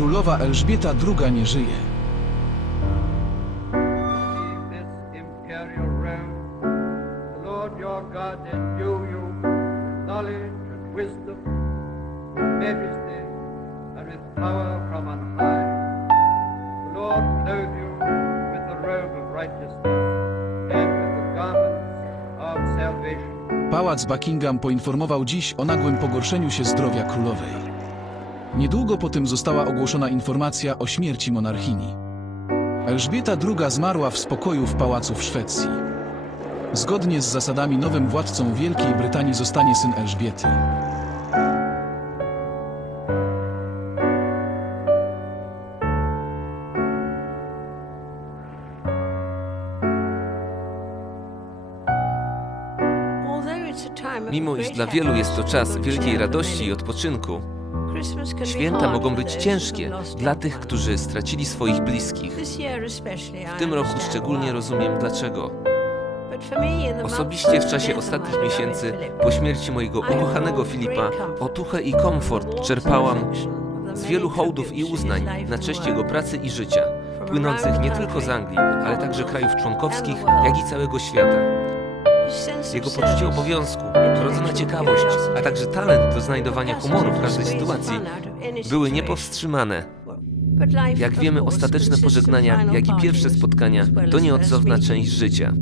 królowa Elżbieta II nie żyje. Pałac Buckingham poinformował dziś o nagłym pogorszeniu się zdrowia królowej. Niedługo po tym została ogłoszona informacja o śmierci monarchini. Elżbieta II zmarła w spokoju w pałacu w Szwecji. Zgodnie z zasadami nowym władcą Wielkiej Brytanii zostanie syn Elżbiety. Mimo iż dla wielu jest to czas wielkiej radości i odpoczynku, święta mogą być ciężkie dla tych, którzy stracili swoich bliskich. W tym roku szczególnie rozumiem dlaczego. Osobiście w czasie ostatnich miesięcy po śmierci mojego ukochanego Filipa otuchę i komfort czerpałam z wielu hołdów i uznań na cześć jego pracy i życia, płynących nie tylko z Anglii, ale także krajów członkowskich, jak i całego świata. Jego poczucie obowiązku, wrodzona ciekawość, a także talent do znajdowania humoru w każdej sytuacji były niepowstrzymane. Jak wiemy, ostateczne pożegnania, jak i pierwsze spotkania to nieodzowna część życia.